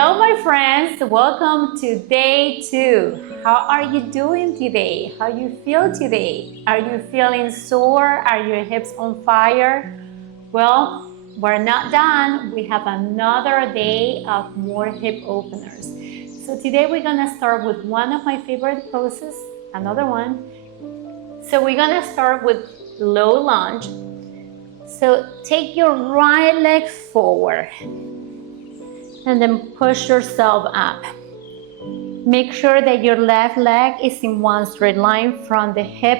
Hello my friends, welcome to day 2. How are you doing today? How you feel today? Are you feeling sore? Are your hips on fire? Well, we're not done. We have another day of more hip openers. So today we're gonna start with one of my favorite poses, another one. So we're gonna start with low lunge. So take your right leg forward and then push yourself up. Make sure that your left leg is in one straight line from the hip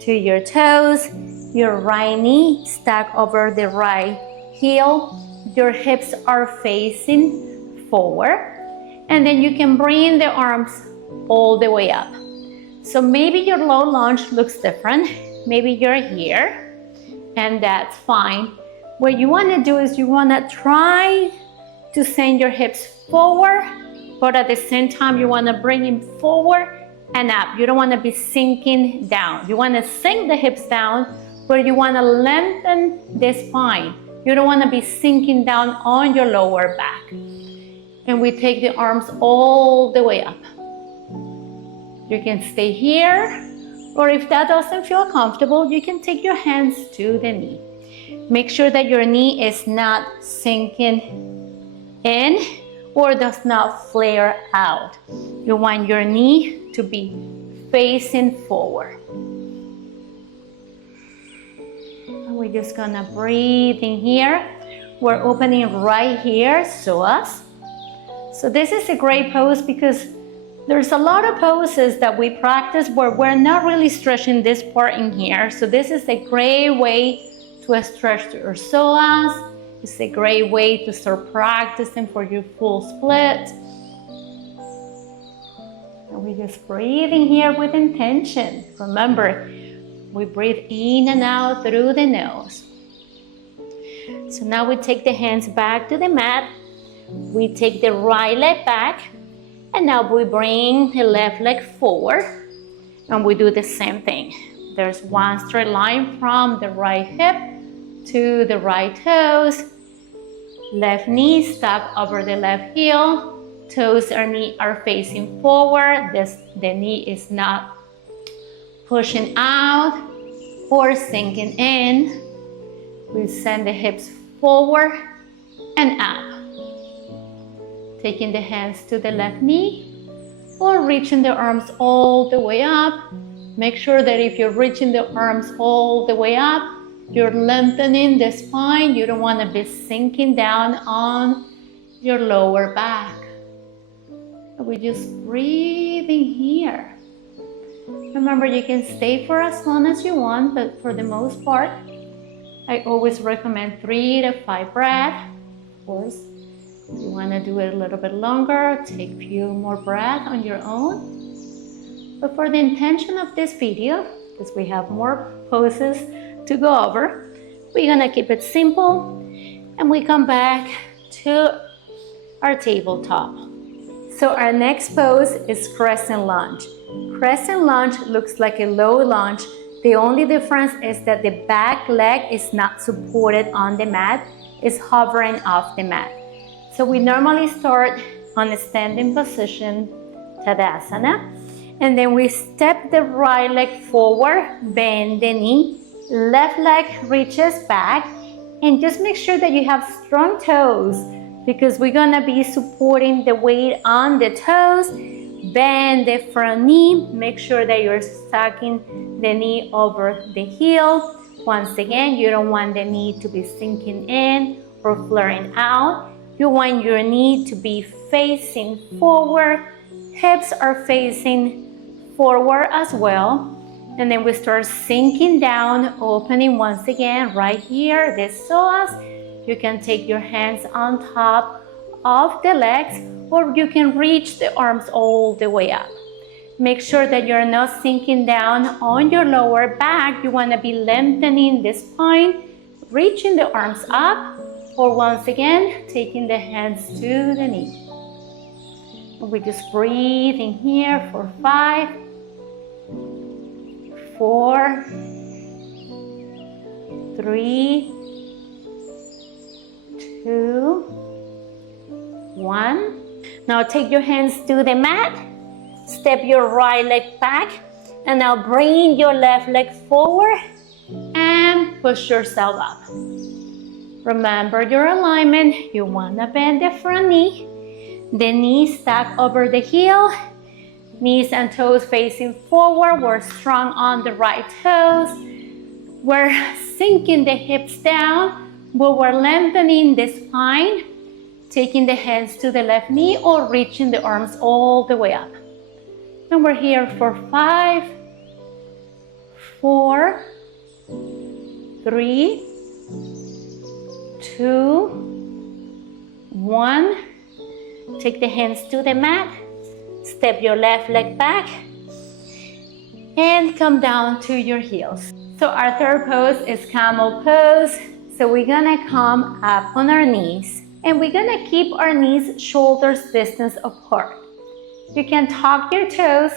to your toes. Your right knee stacked over the right heel. Your hips are facing forward. And then you can bring the arms all the way up. So maybe your low lunge looks different. Maybe you're here, and that's fine. What you wanna do is you wanna try to send your hips forward, but at the same time you want to bring them forward and up. You don't want to be sinking down. You want to sink the hips down, but you want to lengthen the spine. You don't want to be sinking down on your lower back. And we take the arms all the way up. You can stay here, or if that doesn't feel comfortable, you can take your hands to the knee. Make sure that your knee is not sinking in or does not flare out. You want your knee to be facing forward. And we're just gonna breathe in here. We're opening right here, psoas. So this is a great pose because there's a lot of poses that we practice where we're not really stretching this part in here. So this is a great way to stretch your psoas. It's a great way to start practicing for your full split. And we just breathe in here with intention. Remember, we breathe in and out through the nose. So now we take the hands back to the mat. We take the right leg back. And now we bring the left leg forward. And we do the same thing. There's one straight line from the right hip to the right toes. Left knee stuck over the left heel. Toes and knee are facing forward. The knee is not pushing out or sinking in. We send the hips forward and up. Taking the hands to the left knee or reaching the arms all the way up. Make sure that if you're reaching the arms all the way up, you're lengthening the spine. You don't want to be sinking down on your lower back. We just breathe in here. Remember, you can stay for as long as you want, but for the most part, I always recommend 3 to 5 breaths. Of course, if you want to do it a little bit longer, take a few more breaths on your own. But for the intention of this video, because we have more poses to go over, we're gonna keep it simple and we come back to our tabletop. So our next pose is Crescent Lunge. Crescent Lunge looks like a low lunge. The only difference is that the back leg is not supported on the mat, it's hovering off the mat. So we normally start on a standing position, Tadasana, and then we step the right leg forward, bend the knee, left leg reaches back, and just make sure that you have strong toes because we're gonna be supporting the weight on the toes. Bend the front knee, make sure that you're stacking the knee over the heel. Once again, you don't want the knee to be sinking in or flaring out. You want your knee to be facing forward. Hips are facing forward as well. And then we start sinking down, opening once again right here, the psoas. You can take your hands on top of the legs, or you can reach the arms all the way up. Make sure that you're not sinking down on your lower back. You want to be lengthening the spine, reaching the arms up, or once again, taking the hands to the knee. We just breathe in here for 5, 4, 3, 2, 1. Now take your hands to the mat, step your right leg back, and now bring your left leg forward and push yourself up. Remember your alignment. You want to bend the front knee, the knees stack over the heel, knees and toes facing forward. We're strong on the right toes. We're sinking the hips down, but we're lengthening the spine, taking the hands to the left knee or reaching the arms all the way up. And we're here for 5, 4, 3, 2, 1. Take the hands to the mat, step your left leg back, and come down to your heels. So our third pose is Camel Pose. So we're gonna come up on our knees, and we're gonna keep our knees shoulders distance apart. You can tuck your toes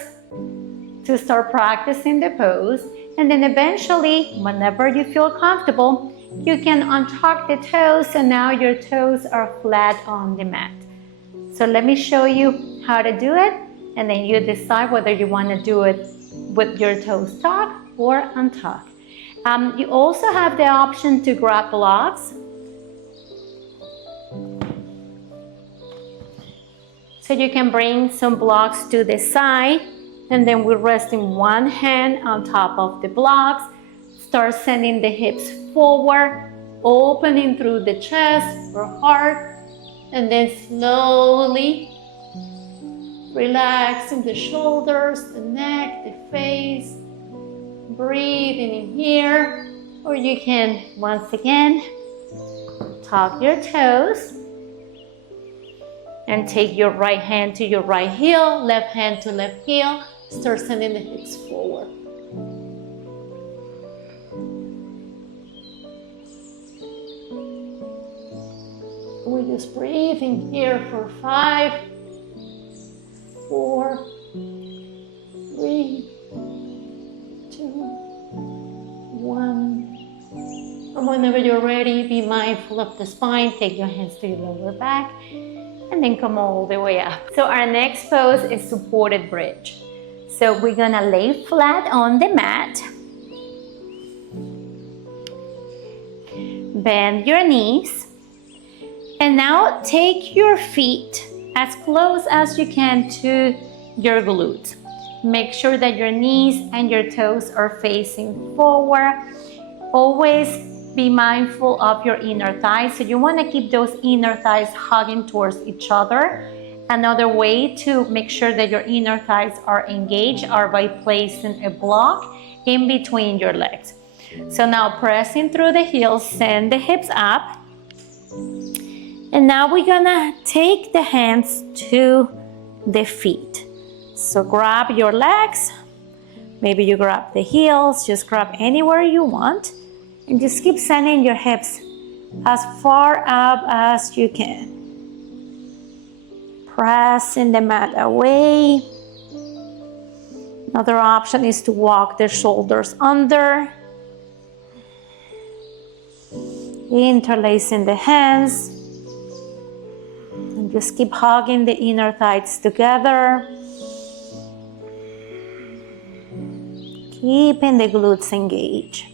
to start practicing the pose, and then eventually, whenever you feel comfortable, you can untuck the toes, so now your toes are flat on the mat. So let me show you how to do it, and then you decide whether you want to do it with your toes tucked or untucked. You also have the option to grab blocks. So you can bring some blocks to the side, and then we're resting one hand on top of the blocks. Start sending the hips forward, opening through the chest or heart, and then slowly relaxing the shoulders, the neck, the face. Breathing in here, or you can once again tuck your toes and take your right hand to your right heel, left hand to left heel. Start sending the hips forward. We just breathe in here for 5, 4, 3, 2, 1. And whenever you're ready, be mindful of the spine. Take your hands to your lower back and then come all the way up. So our next pose is supported bridge. So we're gonna lay flat on the mat. Bend your knees. And now take your feet as close as you can to your glutes. Make sure that your knees and your toes are facing forward. Always be mindful of your inner thighs. So you want to keep those inner thighs hugging towards each other. Another way to make sure that your inner thighs are engaged are by placing a block in between your legs. So now pressing through the heels, send the hips up. And now we're gonna take the hands to the feet. So grab your legs, maybe you grab the heels, just grab anywhere you want, and just keep sending your hips as far up as you can. Pressing the mat away. Another option is to walk the shoulders under. Interlacing the hands. And just keep hugging the inner thighs together. Keeping the glutes engaged.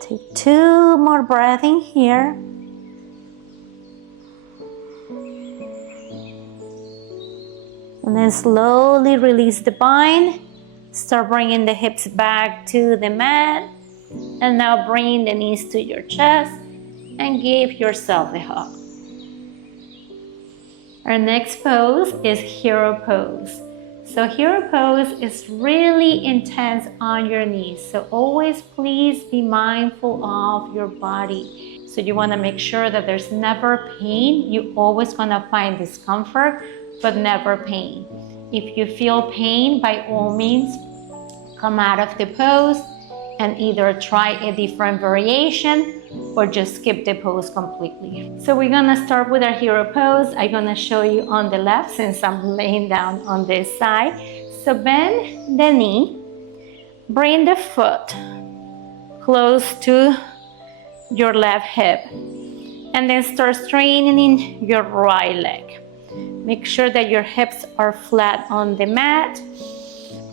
Take 2 more breaths in here. And then slowly release the bind. Start bringing the hips back to the mat. And now bring the knees to your chest and give yourself a hug. Our next pose is Hero Pose. So Hero Pose is really intense on your knees. So always please be mindful of your body. So you want to make sure that there's never pain. You always want to find discomfort, but never pain. If you feel pain, by all means, come out of the pose and either try a different variation or just skip the pose completely. So we're gonna start with our Hero Pose. I'm gonna show you on the left since I'm laying down on this side. So bend the knee, Bring the foot close to your left hip. And then start straightening your right leg. Make sure that your hips are flat on the mat.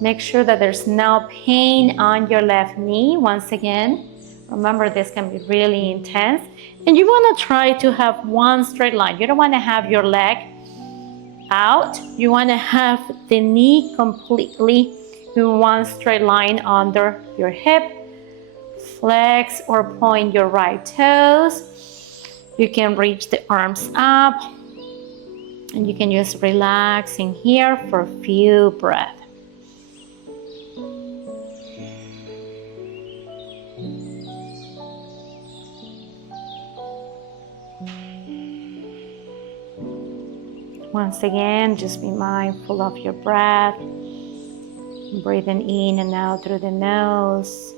Make sure that there's no pain on your left knee. Once again, remember this can be really intense. And you want to try to have one straight line. You don't want to have your leg out. You want to have the knee completely in one straight line under your hip. Flex or point your right toes. You can reach the arms up. And you can just relax in here for a few breaths. Once again, just be mindful of your breath. Breathing in and out through the nose.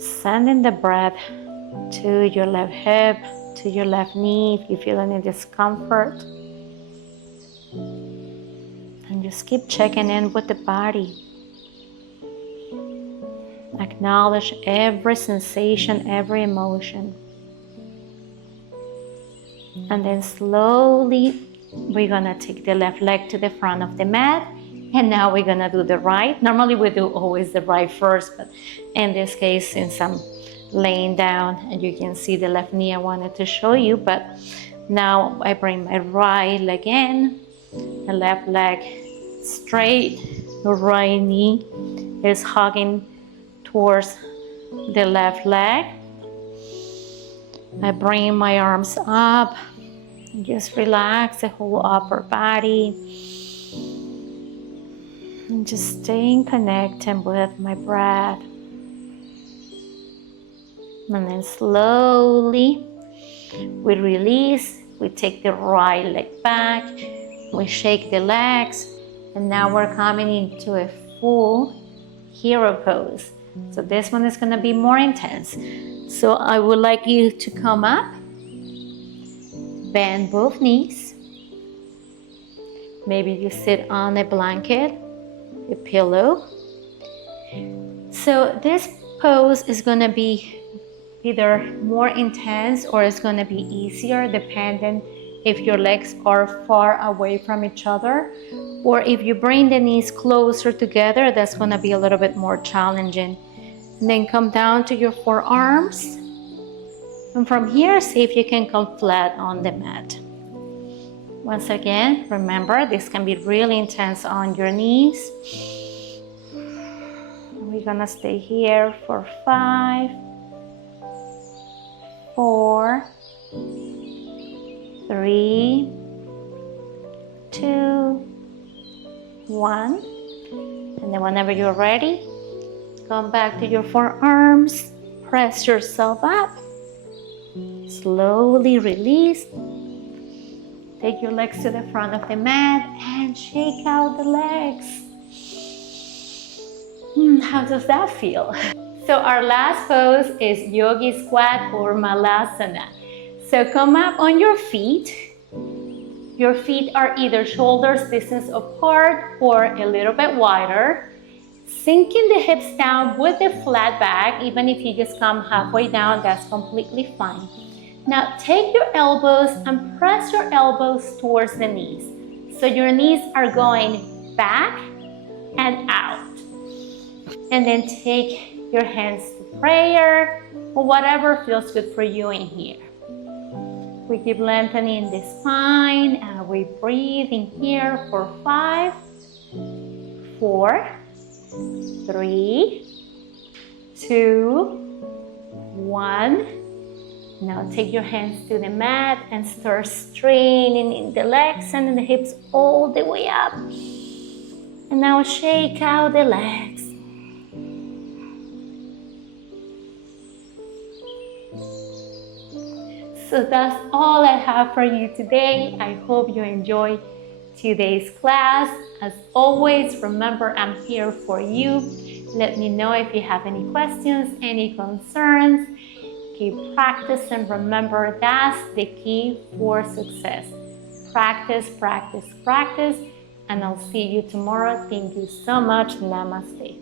Sending the breath to your left hip, to your left knee if you feel any discomfort. And just keep checking in with the body. Acknowledge every sensation, every emotion. And then slowly, we're gonna take the left leg to the front of the mat. And now we're gonna do the right. Normally we do always the right first, but in this case, since I'm laying down and you can see the left knee, I wanted to show you, but now I bring my right leg in, the left leg straight, the right knee is hugging towards the left leg. I bring my arms up, just relax the whole upper body, and just staying connected with my breath. And then slowly we release, we take the right leg back, we shake the legs, and now we're coming into a full hero pose. So this one is going to be more intense. So I would like you to come up, bend both knees. Maybe you sit on a blanket, a pillow. So this pose is going to be either more intense or it's going to be easier depending if your legs are far away from each other, or if you bring the knees closer together, that's going to be a little bit more challenging. And then come down to your forearms, and from here see if you can come flat on the mat. Once again, remember this can be really intense on your knees. We're gonna stay here for 5, 4, 3, 2, 1. And then whenever you're ready, come back to your forearms, press yourself up, slowly release. Take your legs to the front of the mat and shake out the legs. How does that feel? So our last pose is Yogi Squat or Malasana. So come up on your feet. Your feet are either shoulders distance apart or a little bit wider. Sinking the hips down with a flat back. Even if you just come halfway down, that's completely fine. Now take your elbows and press your elbows towards the knees. So your knees are going back and out. And then take your hands to prayer or whatever feels good for you in here. We keep lengthening the spine and we breathe in here for 5, 4, 3, 2, 1. Now take your hands to the mat and start straining in the legs and the hips all the way up. And now shake out the legs. So that's all I have for you today. I hope you enjoyed today's class. As always, remember I'm here for you. Let me know if you have any questions, any concerns. Keep practicing. Remember, that's the key for success. Practice, practice, practice, and I'll see you tomorrow. Thank you so much. Namaste.